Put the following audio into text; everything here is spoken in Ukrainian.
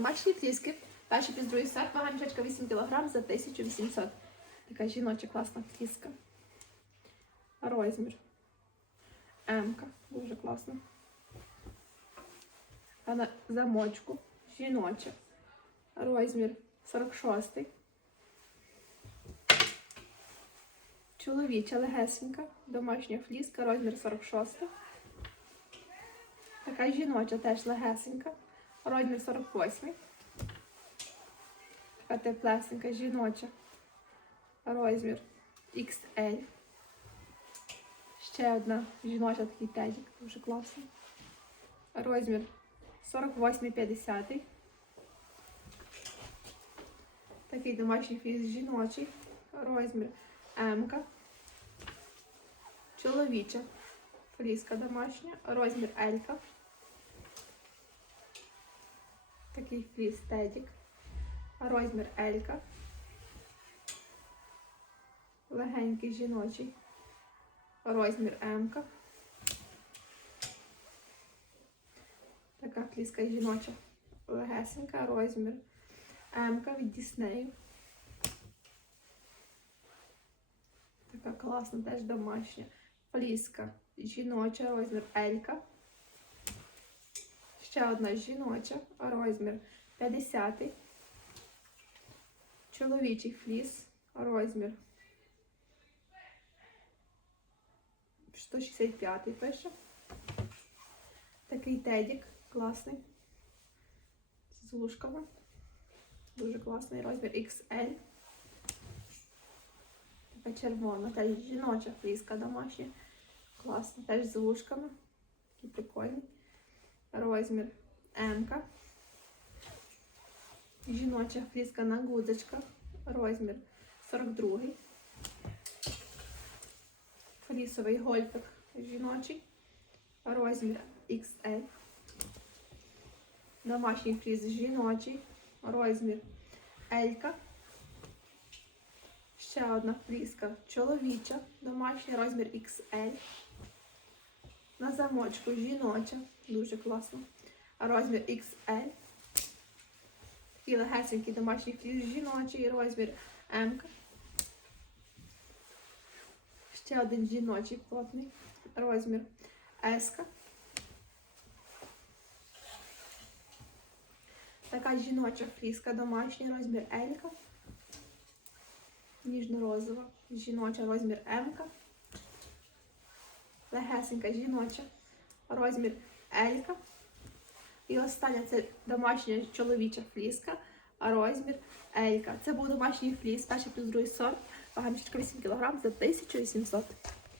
домашні фліски. Перший плюс другий сорт, вага мішечка 8 кг за 1800. Така жіноча класна фліска. Розмір. М-ка. Дуже класно. А на замочку. Жіноча. Розмір 46. Чоловіча легесенька. Домашня фліска, розмір 46. Така жіноча теж легесенька. Розмір 48. Така теплесенька жіноча. Розмір XL. Ще одна жіноча такий тедік. Дуже класний. Розмір 48-50. Такий домашній фіз жіночий. Розмір М. Чоловіча. Фліска домашня. Розмір L. Такий фліс. Розмір L. Легенький жіночий. Розмір М. Така фліска жіноча. Легесенька. Розмір М від Діснею. Така класна, теж домашня. Фліска жіноча, розмір Елька. Ще одна жіноча, розмір 50. Чоловічий фліс, розмір 165 пише. Такий тедік, класний. З вушками. Дуже класний розмір XL. Така червона, теж жіноча фліска домашня. Класна, теж з вушками. Такий прикольний. Розмір М. Жіноча фліска на гудзичках. Розмір 42. Флісовий гольфик жіночий. Розмір XL. Домашній фліс жіночий. Розмір Елька. Ще одна фліска чоловіча, домашній розмір XL. На замочку жіноча, дуже класно. Розмір XL. Такий легесенький домашній фліс жіночий, розмір М. Ще один жіночий плотний розмір S. Така жіноча фліска домашня, розмір L. Ніжно-розова, жіноча розмір М. Легесенька жіноча, розмір Елька. І остання це домашня чоловіча фліска, розмір Елька. Це був домашній фліс, перший плюс другий сорт, вага мішечка 8 кг за 1800.